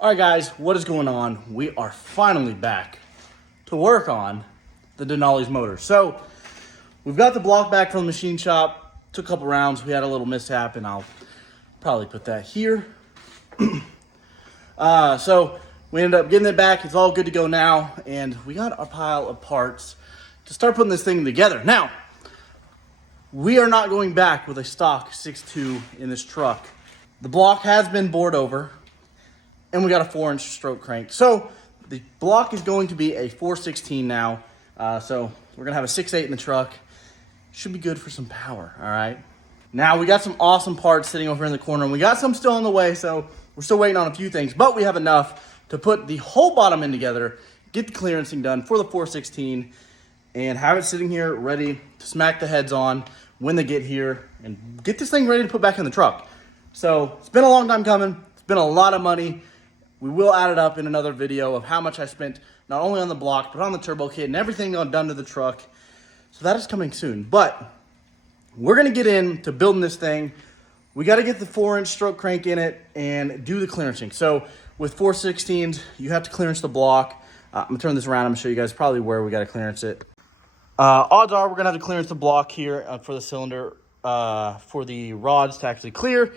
All right, guys, what is going on? We are finally back to work on the Denali's motor. So we've got the block back from the machine shop. Took a couple rounds. We had a little mishap, and I'll probably put that here. So we ended up getting it back. It's all good to go now, and we got a pile of parts to start putting this thing together. Now, we are not going back with a stock 6.2 in this truck. The block has been bored over, and we got a 4-inch stroke crank. So the block is going to be a 416 now. So we're gonna have a 6.8 in the truck. Should be good for some power, all right? Now we got some awesome parts sitting over in the corner, and we got some still on the way, so we're still waiting on a few things, but we have enough to put the whole bottom end together, get the clearancing done for the 416, and have it sitting here ready to smack the heads on when they get here, and get this thing ready to put back in the truck. So it's been a long time coming. It's been a lot of money. We will add it up in another video of how much I spent, not only on the block, but on the turbo kit and everything done to the truck. So that is coming soon. But we're gonna get into building this thing. We gotta get the 4-inch stroke crank in it and do the clearancing. So with 416s, you have to clearance the block. I'm gonna turn this around. I'm gonna show you guys probably where we gotta clearance it. Odds are we're gonna have to clearance the block here for the cylinder for the rods to actually clear.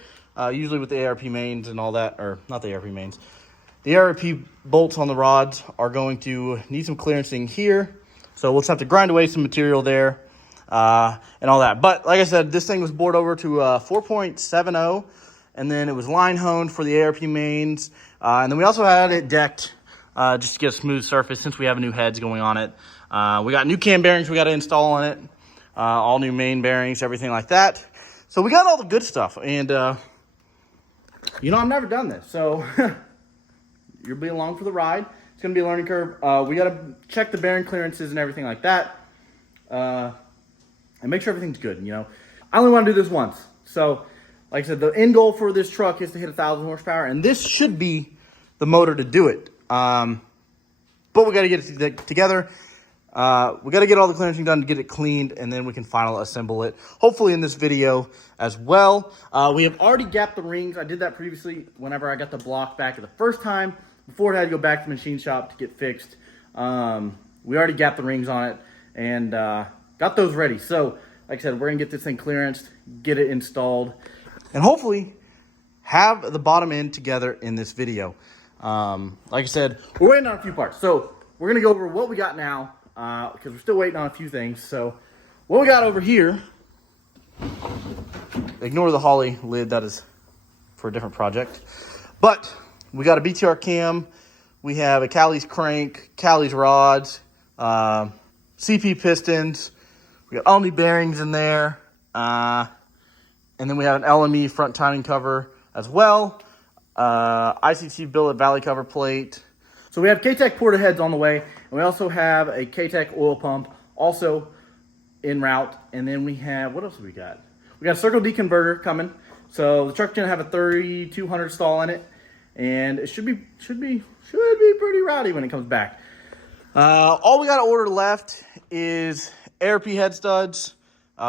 Usually with the ARP mains and all that, or not the ARP mains. The ARP bolts on the rods are going to need some clearancing here. So we'll just have to grind away some material there and all that. But like I said, this thing was bored over to 4.70, and then it was line honed for the ARP mains. And then we also had it decked just to get a smooth surface since we have new heads going on it. We got new cam bearings we got to install on it, all new main bearings, everything like that. So we got all the good stuff. And, you know, I've never done this. So you'll be along for the ride. It's going to be a learning curve. We got to check the bearing clearances and everything like that. And make sure everything's good, you know. I only want to do this once. So, like I said, the end goal for this truck is to hit 1,000 horsepower. And this should be the motor to do it. But we got to get it together. We got to get all the clearancing done to get it cleaned. And then we can final assemble it. Hopefully in this video as well. We have already gapped the rings. I did that previously whenever I got the block back the first time. Before it had to go back to the machine shop to get fixed. We already gapped the rings on it and got those ready. So, like I said, we're going to get this thing clearanced, get it installed, and hopefully have the bottom end together in this video. Like I said, we're waiting on a few parts. So, we're going to go over what we got now because we're still waiting on a few things. So, what we got over here, ignore the Holly lid. That is for a different project. But we got a BTR cam, we have a Cali's crank, Cali's rods, CP pistons, we got Omni bearings in there, and then we have an LME front timing cover as well, ICT billet valley cover plate. So we have K-Tech porta heads on the way, and we also have a K-Tech oil pump also en route, and then we have, what else have we got? We got a Circle D converter coming, so the truck's gonna have a 3200 stall in it. And it should be pretty rowdy when it comes back. All we got to order left is ARP head studs.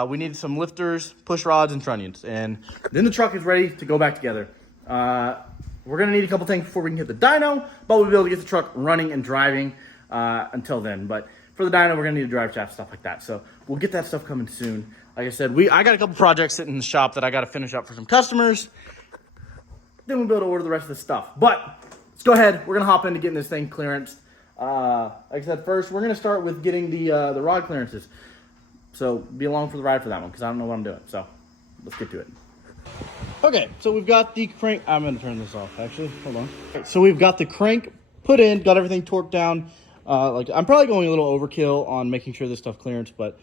We need some lifters, push rods, and trunnions. And then the truck is ready to go back together. We're going to need a couple things before we can hit the dyno, but we'll be able to get the truck running and driving until then. But for the dyno, we're going to need a drive shaft, stuff like that. So we'll get that stuff coming soon. Like I said, I got a couple projects sitting in the shop that I got to finish up for some customers. Then we'll be able to order the rest of the stuff. But let's go ahead. We're going to hop into getting this thing clearanced. Like I said, first, we're going to start with getting the rod clearances. So be along for the ride for that one because I don't know what I'm doing. So let's get to it. Okay, so we've got the crank. I'm going to turn this off, actually. Hold on. Right, so we've got the crank put in, got everything torqued down. I'm probably going a little overkill on making sure this stuff clearance, but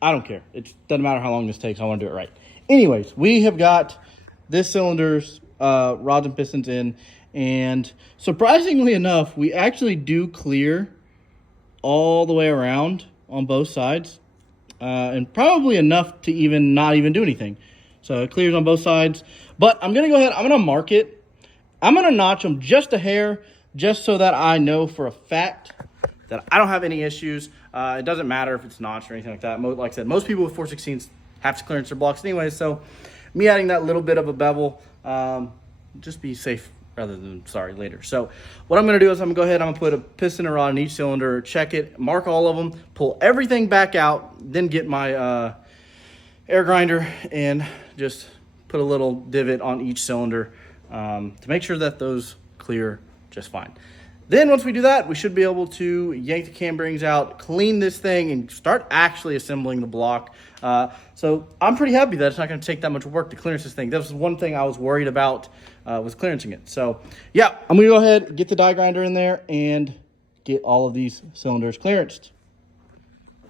I don't care. It doesn't matter how long this takes. I want to do it right. Anyways, we have got this cylinder's rods and pistons in, and surprisingly enough, we actually do clear all the way around on both sides, and probably enough to even not even do anything. So it clears on both sides, but I'm gonna go ahead, I'm gonna mark it. I'm gonna notch them just a hair, just so that I know for a fact that I don't have any issues. It doesn't matter if it's notched or anything like that. Like I said, most people with 416s have to clearance their blocks anyway, so me adding that little bit of a bevel, just be safe later. So what I'm going to do is I'm going to go ahead, I'm going to put a piston and rod in each cylinder, check it, mark all of them, pull everything back out, then get my air grinder and just put a little divot on each cylinder to make sure that those clear just fine. Then once we do that, we should be able to yank the cam bearings out, clean this thing, and start actually assembling the block. So I'm pretty happy that it's not going to take that much work to clearance this thing. That was one thing I was worried about, was clearancing it. So yeah, I'm going to go ahead, get the die grinder in there, and get all of these cylinders clearanced.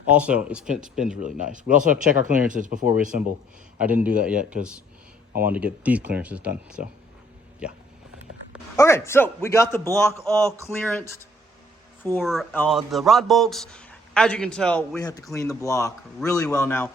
Also, it spins really nice. We also have to check our clearances before we assemble. I didn't do that yet because I wanted to get these clearances done. So yeah. Okay, so we got the block all clearanced for the rod bolts. As you can tell, we have to clean the block really well now.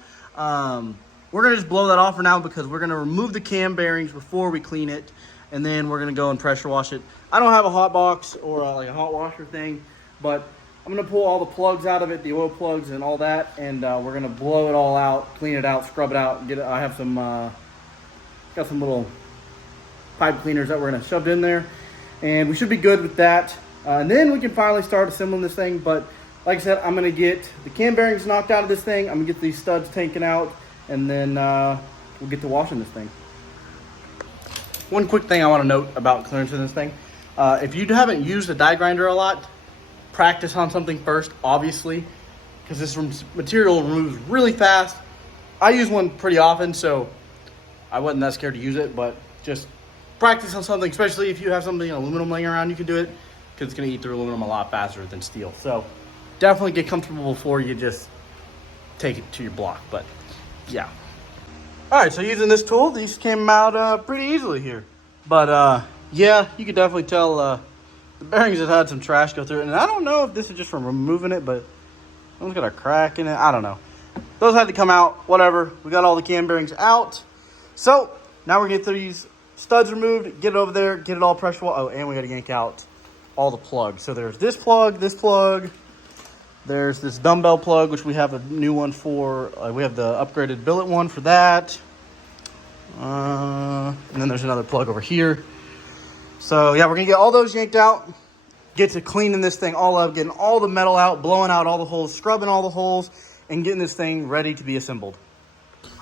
We're gonna just blow that off for now because we're gonna remove the cam bearings before we clean it, and then we're gonna go and pressure wash it. I don't have a hot box or like a hot washer thing, but I'm gonna pull all the plugs out of it, the oil plugs and all that, and we're gonna blow it all out, clean it out, scrub it out. I have some got some little pipe cleaners that we're gonna shove in there, and we should be good with that. And then we can finally start assembling this thing. But like I said, I'm gonna get the cam bearings knocked out of this thing. I'm gonna get these studs taken out, and then we'll get to washing this thing. One quick thing I want to note about clearancing this thing: if you haven't used a die grinder a lot, practice on something first, obviously, because this material removes really fast. I use one pretty often, so I wasn't that scared to use it, but just practice on something, especially if you have something aluminum laying around, you can do it, because it's going to eat through aluminum a lot faster than steel. So definitely get comfortable before you just take it to your block. But yeah. All right, so using this tool, these came out pretty easily here. But yeah, you could definitely tell the bearings have had some trash go through it. And I don't know if this is just from removing it, but one's got a crack in it. I don't know. Those had to come out, whatever. We got all the cam bearings out. So now we're going to get these studs removed, get it over there, get it all pressure washed. Oh, and we got to yank out all the plugs. So there's this plug, there's this dumbbell plug, which we have a new one for. We have the upgraded billet one for that. And then there's another plug over here. So yeah, we're going to get all those yanked out, get to cleaning this thing all up, getting all the metal out, blowing out all the holes, scrubbing all the holes, and getting this thing ready to be assembled.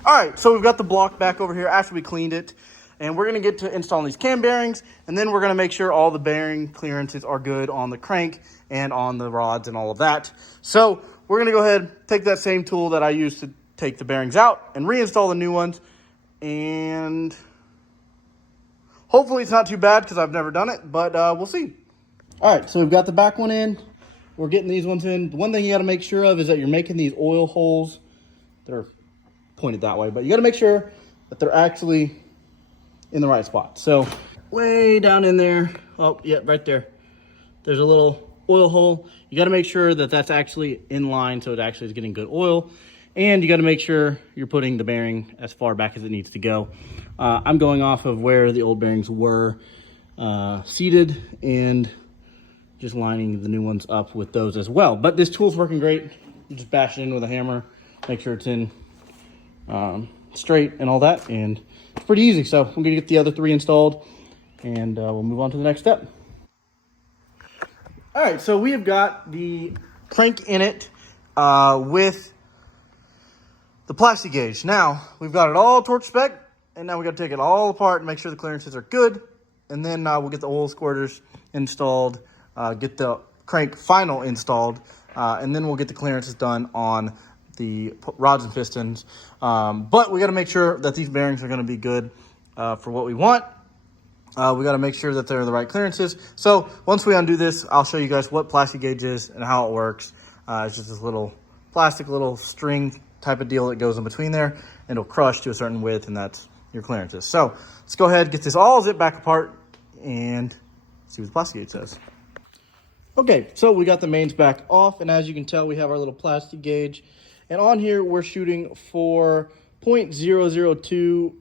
All right, so we've got the block back over here after we cleaned it. And we're going to get to installing these cam bearings, and then we're going to make sure all the bearing clearances are good on the crank and on the rods and all of that. So we're going to go ahead, take that same tool that I used to take the bearings out and reinstall the new ones. And hopefully it's not too bad because I've never done it, but we'll see. All right, so we've got the back one in. We're getting these ones in. The one thing you got to make sure of is that you're making these oil holes that are pointed that way, but you got to make sure that they're actually in the right spot. So way down in there, oh yeah, right there, there's a little oil hole. You got to make sure that that's actually in line, so it actually is getting good oil. And you got to make sure you're putting the bearing as far back as it needs to go. I'm going off of where the old bearings were seated and just lining the new ones up with those as well. But this tool's working great. You just bash it in with a hammer, make sure it's in straight and all that, and it's pretty easy. So I'm gonna get the other three installed, and we'll move on to the next step. All right, so we have got the crank in it with the plastic gauge. Now we've got it all torch spec, and now we got to take it all apart and make sure the clearances are good, and then we'll get the oil squirters installed, get the crank final installed, and then we'll get the clearances done on the rods and pistons. But we got to make sure that these bearings are going to be good for what we want. We got to make sure that they're the right clearances. So once we undo this, I'll show you guys what plastic gauge is and how it works. It's just this little plastic little string type of deal that goes in between there, and it'll crush to a certain width, and that's your clearances. So let's go ahead, get this all zip back apart, and see what the plastic gauge says. Okay, so we got the mains back off, and as you can tell, we have our little plastic gauge. And on here, we're shooting for 0.002.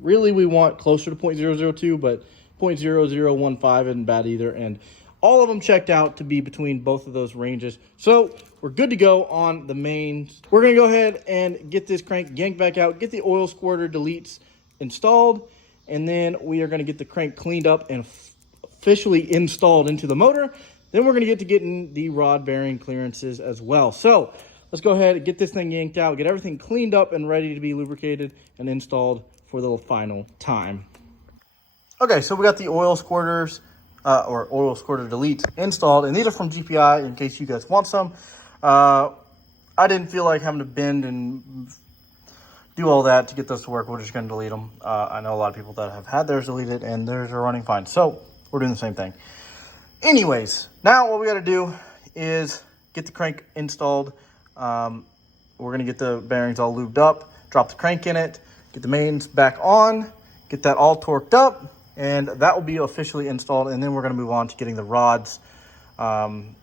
Really, we want closer to 0.002, but 0.0015 isn't bad either. And all of them checked out to be between both of those ranges. So we're good to go on the mains. We're going to go ahead and get this crank yanked back out, get the oil squirter deletes installed, and then we are going to get the crank cleaned up and officially installed into the motor. Then we're going to get getting the rod bearing clearances as well. So let's go ahead and get this thing yanked out, get everything cleaned up and ready to be lubricated and installed for the final time. Okay, so we got the oil squirters, or oil squirter deletes installed, and these are from GPI in case you guys want some. I didn't feel like having to bend and do all that to get those to work. We're just going to delete them. I know a lot of people that have had theirs deleted and theirs are running fine. So we're doing the same thing. Anyways, now what we got to do is get the crank installed. We're going to get the bearings all lubed up, drop the crank in it, get the mains back on, get that all torqued up, and that will be officially installed. And then we're going to move on to getting the rods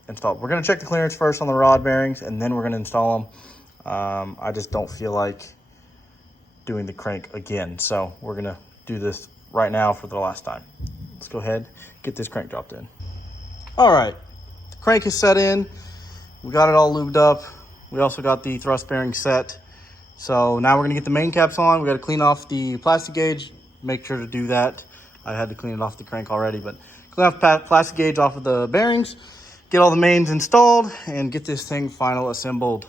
installed. We're going to check the clearance first on the rod bearings, and then we're going to install them. I just don't feel like doing the crank again, so we're going to do this right now for the last time. Let's go ahead, get this crank dropped in. All right, the crank is set in. We got it all lubed up. We also got the thrust bearing set. So now we're going to get the main caps on. We got to clean off the plastic gauge. Make sure to do that. I had to clean it off the crank already, but clean off the plastic gauge off of the bearings, get all the mains installed, and get this thing final assembled.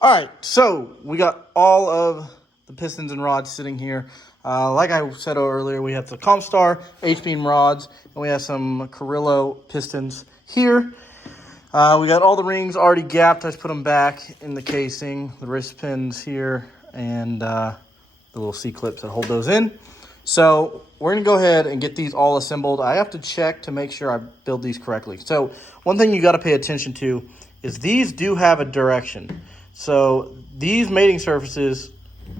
All right, so we got all of the pistons and rods sitting here. Like I said earlier, we have the Comstar H-beam rods, and we have some Carrillo pistons here. We got all the rings already gapped. I just put them back in the casing, the wrist pins here, and the little C-clips that hold those in. So we're going to go ahead and get these all assembled. I have to check to make sure I build these correctly. So one thing you got to pay attention to is these do have a direction. So these mating surfaces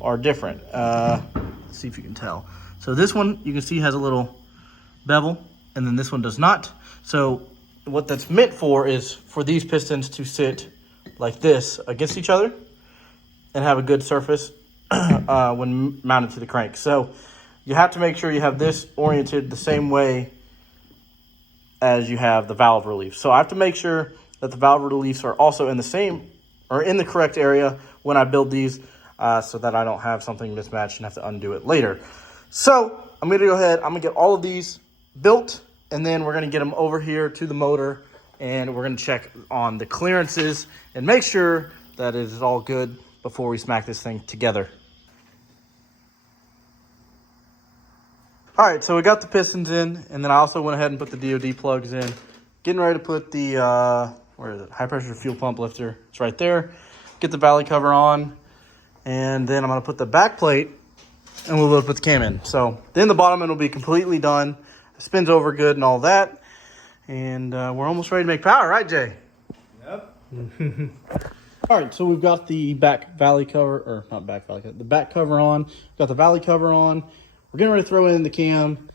are different. Let's see if you can tell. So this one you can see has a little bevel, and then this one does not. So what that's meant for is for these pistons to sit like this against each other and have a good surface when mounted to the crank. So you have to make sure you have this oriented the same way as you have the valve relief. So I have to make sure that the valve reliefs are also in the same or in the correct area when I build these, so that I don't have something mismatched and have to undo it later. So I'm going to go ahead, I'm going to get all of these built, and then we're going to get them over here to the motor, and we're going to check on the clearances and make sure that it is all good before we smack this thing together. All right, so we got the pistons in, and then I also went ahead and put the DOD plugs in. Getting ready to put the, where is it? High pressure fuel pump lifter. It's right there. Get the valley cover on, and then I'm gonna put the back plate, and we'll put the cam in. So then the bottom end will be completely done. It spins over good and all that. And we're almost ready to make power, right, Jay? Yep. All right, so we've got the back valley cover, or not back valley cover, the back cover on. Got the valley cover on. We're getting ready to throw in the cam.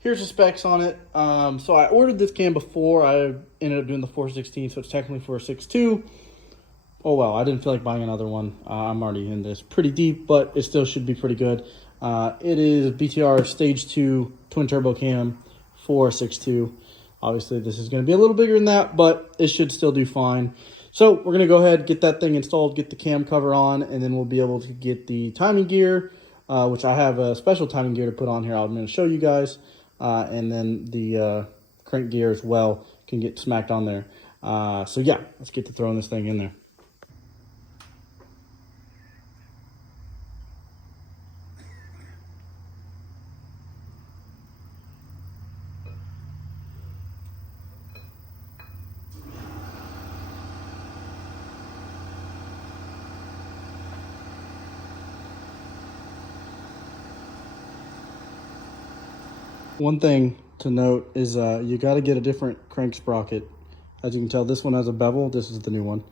Here's the specs on it. So I ordered this cam before. I ended up doing the 416, so it's technically for a 6.2. Oh, well, I didn't feel like buying another one. I'm already in this pretty deep, but it still should be pretty good. It is BTR Stage 2 twin turbo cam for a 6.2. Obviously, this is going to be a little bigger than that, but it should still do fine. So we're going to go ahead, get that thing installed, get the cam cover on, and then we'll be able to get the timing gear, which I have a special timing gear to put on here. I'm going to show you guys. And then the crank gear as well can get smacked on there. So yeah, let's get to throwing this thing in there. One thing to note is you got to get a different crank sprocket. As you can tell, this one has a bevel. This is the new one,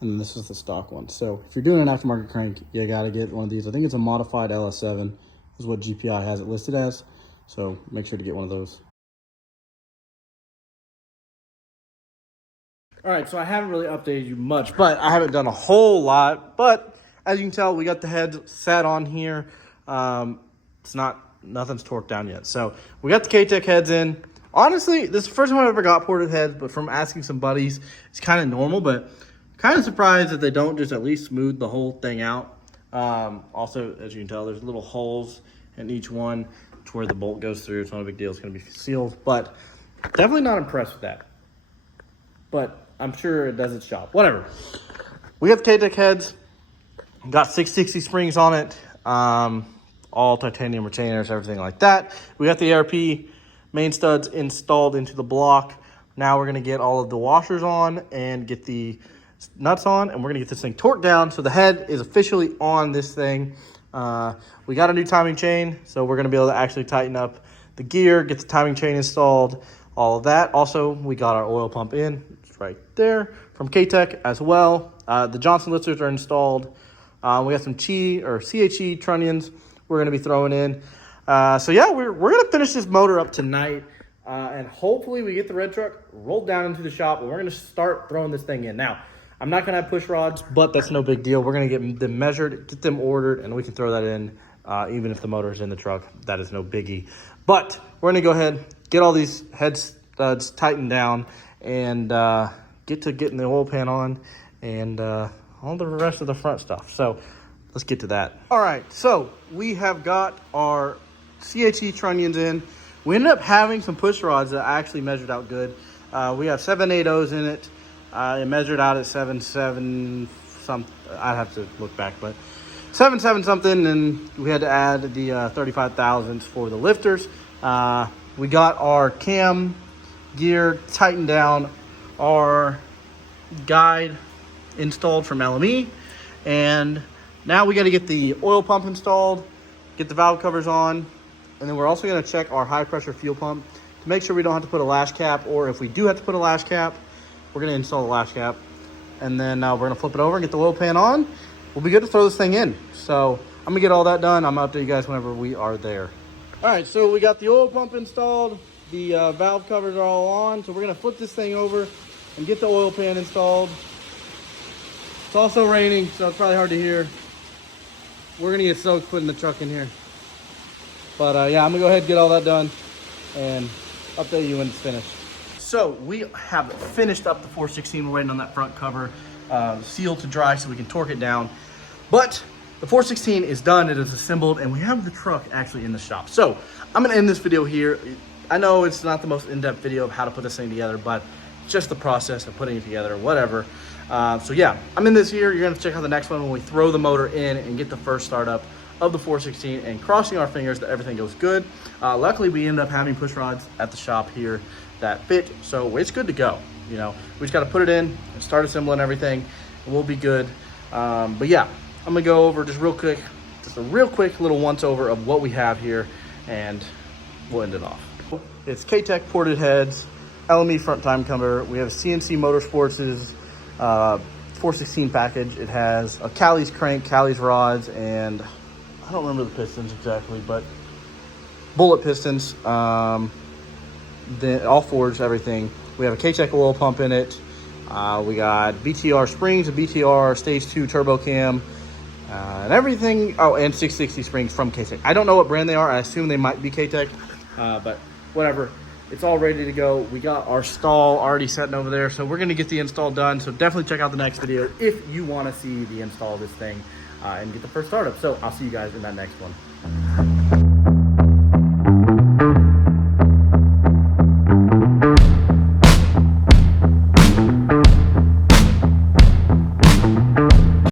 and then this is the stock one. So if you're doing an aftermarket crank, you got to get one of these. I think it's a modified LS7 is what GPI has it listed as. So make sure to get one of those. All right, so I haven't really updated you much, but I haven't done a whole lot. But as you can tell, we got the heads sat on here. Nothing's torqued down yet. So we got the K-Tech heads in. Honestly, this is the first time I've ever got ported heads, but from asking some buddies, it's kind of normal, but kind of surprised that they don't just at least smooth the whole thing out. Also, as you can tell, there's little holes in each one. to where the bolt goes through. It's not a big deal. It's going to be sealed, but definitely not impressed with that. But I'm sure it does its job. Whatever. We have K-Tech heads. Got 660 springs on it. All titanium retainers, everything like that. We got the ARP main studs installed into the block. Now we're going to get all of the washers on and get the nuts on, and we're going to get this thing torqued down. So the head is officially on this thing. We got a new timing chain, so we're going to be able to actually tighten up the gear, get the timing chain installed, all of that. Also, we got our oil pump in. It's right there from K-Tech as well. The Johnson lifters are installed. We got some CHE trunnions we're going to be throwing in. So yeah, we're going to finish this motor up tonight. And hopefully we get the red truck rolled down into the shop, and we're going to start throwing this thing in. Now, I'm not going to have push rods, but that's no big deal. We're going to get them measured, get them ordered, and we can throw that in even if the motor's in the truck. That is no biggie. But we're going to go ahead, get all these head studs tightened down, and get to getting the oil pan on and all the rest of the front stuff. So let's get to that. All right, so we have got our CHE trunnions in. We ended up having some push rods that actually measured out good. We have 7/8 in it. It measured out at 7.7 something. I'd have to look back, but 7.7 something, and we had to add the 35 thousandths for the lifters. We got our cam gear tightened down, our guide installed from LME, and now we got to get the oil pump installed, get the valve covers on, and then we're also going to check our high pressure fuel pump to make sure we don't have to put a lash cap, or if we do have to put a lash cap, we're going to install the lash cap, and then we're going to flip it over and get the oil pan on. We'll be good to throw this thing in. So I'm going to get all that done. I'm out to you guys whenever we are there. All right, so we got the oil pump installed. The valve covers are all on. So we're going to flip this thing over and get the oil pan installed. It's also raining, so it's probably hard to hear. We're going to get soaked putting the truck in here. But yeah, I'm going to go ahead and get all that done and update you when it's finished. So we have finished up the 416. We're waiting on that front cover sealed to dry so we can torque it down. But the 416 is done. It is assembled, and we have the truck actually in the shop. So I'm going to end this video here. I know it's not the most in-depth video of how to put this thing together, but just the process of putting it together, whatever. So yeah, I'm in this here. You're going to check out the next one when we throw the motor in and get the first startup of the 416, and crossing our fingers that everything goes good. Luckily, we end up having push rods at the shop here that fit, so it's good to go. You know, we just got to put it in and start assembling everything, and we'll be good. But yeah, I'm gonna go over just a real quick little once over of what we have here, and we'll end it off. It's K-Tech ported heads, LME front time cover. We have CNC Motorsports' 416 package. It has a Callie's crank, Callie's rods, and I don't remember the pistons exactly, but bullet pistons. Then all forged, everything. We have a K-Tech oil pump in it. We got BTR springs, a BTR stage 2 turbo cam, and everything. Oh, and 660 springs from K-Tech. I don't know what brand they are. I assume they might be K-Tech, but whatever. It's all ready to go. We got our stall already setting over there, so we're going to get the install done. So definitely check out the next video if you want to see the install of this thing and get the first startup. So I'll see you guys in that next one.